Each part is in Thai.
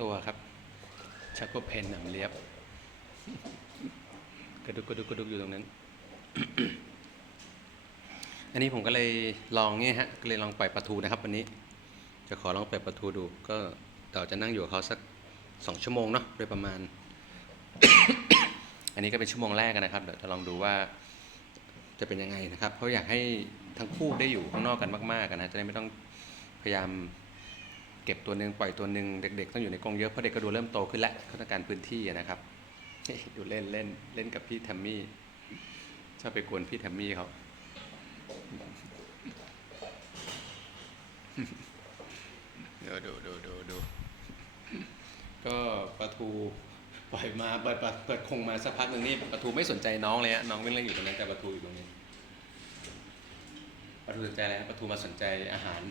ตัวครับ ชักโกเพนหนำเลียบ กระดุกกระดุกกระดุกอยู่ตรงนั้น อันนี้ผมก็เลยลองเนี่ยฮะก็เลยลองปล่อยปลาทูนะครับ วันนี้ จะขอลองปล่อยปลาทูดู ก็เดี๋ยวจะนั่งอยู่กับเขาสักสองชั่วโมงเนาะโดยประมาณ อันนี้ก็เป็นชั่วโมงแรกนะครับ เดี๋ยวจะลองดูว่าจะเป็นยังไงนะครับ เพราะอยากให้ทั้งคู่ได้อยู่ข้างนอกกันมากๆกันนะ จะได้ไม่ต้องพยายาม เก็บตัวหนึ่งปล่อยตัวหนึ่งเด็ก ๆ ต้องอยู่ในกรงเยอะเพราะเด็กก็ดูเริ่มโตขึ้นแล้วเขาต้องการพื้นที่นะครับดูเล่นเล่นเล่นกับพี่แทมมี่ชอบไปกวนพี่แทมมี่เขาดูดูดูดูดูก็ปลาทูปล่อยมาเปิดเปิดเปิดคงมาสักพักหนึ่งนี่ปลาทูไม่สนใจน้องเลยฮะน้องวิ่งเล่นอยู่ตรงนั้นแต่ปลาทูอยู่ตรงนี้ ปลาทูสนใจอะไรปลาทูมาสนใจอาหาร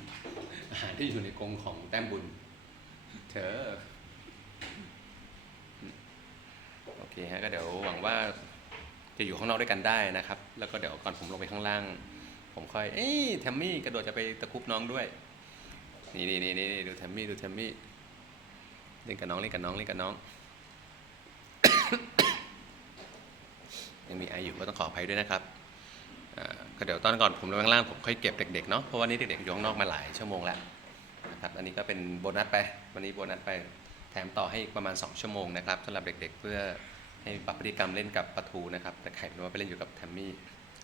อาหารที่อยู่ในกรงของแต้มบุญ เธอ โอเคฮะก็เดี๋ยวหวังว่าจะอยู่ข้างนอกด้วยกันได้นะครับ แล้วก็เดี๋ยวก่อนผมลงไปข้างล่าง ผมค่อย เอ้ยแทมมี่กระโดดจะไปตะคุบน้องด้วย นี่นี่นี่นี่ดูแทมมี่ดูแทมมี่เล่นกับน้องเล่นกับน้องเล่นกับน้องยังมีไออยู่ก็ต้องขออภัยด้วยนะครับ ก็เดี๋ยวตอนก่อนผมลงข้างล่างผมค่อยเก็บเด็กๆเนาะเพราะว่านี่เด็กๆอยู่ข้างนอกมาหลายชั่วโมงแล้วนะครับอันนี้ก็เป็นโบนัสไป วันนี้โบนัสไปแถมต่อให้อีกประมาณ 2 ชั่วโมงนะครับสำหรับเด็กๆเพื่อให้ปรับพฤติกรรมเล่นกับปลาทูนะครับแต่ไข่รู้ว่าไปเล่นอยู่กับแทมมี่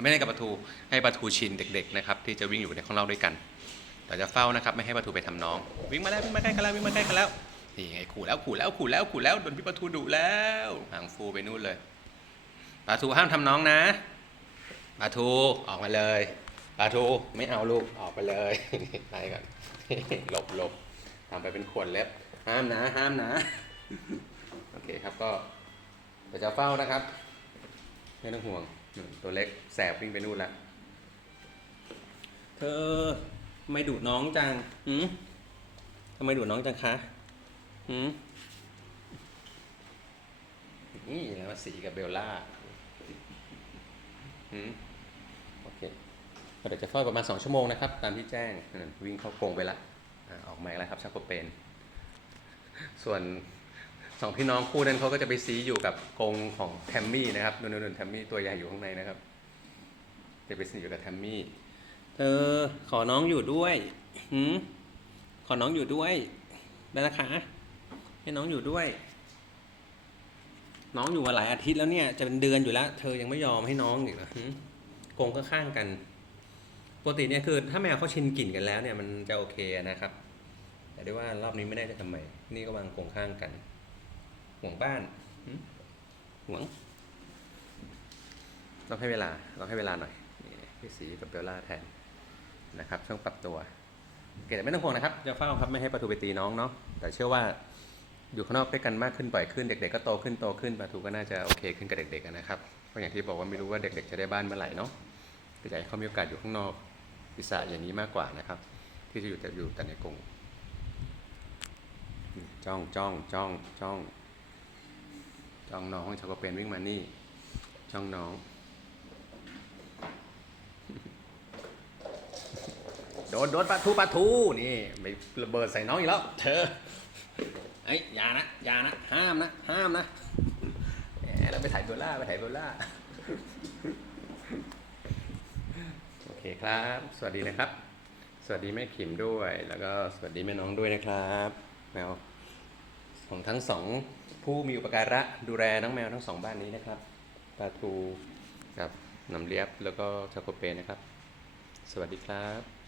ไม่เล่นกับปลาทูให้ปลาทูชินเด็กๆนะครับที่จะวิ่งอยู่ในข้างนอกด้วยกันแต่จะเฝ้านะครับไม่ให้ปลาทูไปทำน้อง วิ่งมาแล้ววิ่งมาใกล้กันแล้ววิ่งมาใกล้กันแล้วนี่ไงขู่แล้วขู่แล้วขู่แล้วขู่แล้วโดนพี่ปลาทูดุแล้วหางฟูไปนู่นเลยปลาทูห้ามทำน้องนะ ปลาทูออกมาเลยปลาทูไม่เอาลูกออกไปเลยไปก่อนหลบหลบทำไปเป็นขวดเล็บ ห้ามนะห้ามนะ โอเคครับก็เดี๋ยวจะเฝ้านะครับ ไม่ต้องห่วง ตัวเล็กแสบวิ่งไปนู่นละเธอไม่ดุน้องจังหืมทำไมดุน้องจังคะหืมนี่แล้วมาสีกับเบลล่าหืม อเคเดี๋ยวจะเฝ้าประมาณสองชั่วโมงนะครับ ตามที่แจ้งวิ่งเข้ากรงไปละออกมาแล้วครับชาโกเปน ส่วนสองพี่น้องคู่นั้นเขาก็จะไปซีอยู่กับกรงของแทมมี่นะครับนนนนแทมมี่ตัวใหญ่อยู่ข้างในนะครับ จะไปซีอยู่กับแทมมี่เธอขอน้องอยู่ด้วยหืมขอน้องอยู่ด้วยได้นะคะให้น้องอยู่ด้วย น้องอยู่มาหลายอาทิตย์แล้วเนี่ยจะเป็นเดือนอยู่แล้ว เธอยังไม่ยอมให้น้องอีกเหรอ กรงก็ข้างกันปกติเนี่ยคือถ้าแมวเขาชินกลิ่นกันแล้วเนี่ยมันจะโอเคนะครับ แต่ได้ว่ารอบนี้ไม่ได้จะทำไม นี่ก็วางกรงข้างกันห่วงบ้านหืมห่วงต้องให้เวลาต้องให้เวลาหน่อยนี่พี่สีกับเบลล่าแทนนะครับช่วงปรับตัวโอเคแต่ไม่ต้องห่วงนะครับจะเฝ้าครับไม่ให้ปลาทูไปตีน้องเนาะแต่เชื่อว่าอยู่ข้างนอกด้วยกันมากขึ้นบ่อยขึ้นเด็ก ๆ ก็โตขึ้นโตขึ้นปลาทูก็น่าจะโอเคขึ้นกับเด็กๆอะนะครับเพราะอย่างที่บอกว่าไม่รู้ว่าเด็ก ๆ จะได้บ้านเมื่อไหร่เนาะ แต่อยากให้เขามีโอกาสอยู่ข้างนอกอิสระอย่างนี้มากกว่านะครับ ที่จะอยู่แต่อยู่แต่ในกรงจ้องจ้องจ้องจ้องจ้องน้องชาวกเป็นวิ่งมานี่จ้องน้อง โดนโดนปลาทูปลาทูนี่ไประเบิดใส่น้องอีกแล้วเธอเอ้ยอย่านะอย่านะห้ามนะห้ามนะแหมเราไปถ่ายตัวล่าไปถ่ายตัวล่า เคครับ สวัสดีนะครับ สวัสดีแม่ขิมด้วย แล้วก็สวัสดีแม่น้องด้วยนะครับแมวของทั้งสองผู้มีอุปการะดูแลน้องแมวทั้งสองบ้านนี้นะครับปลาทูกับน้ำเลียบแล้วก็ชาโกเปนนะครับ สวัสดีครับ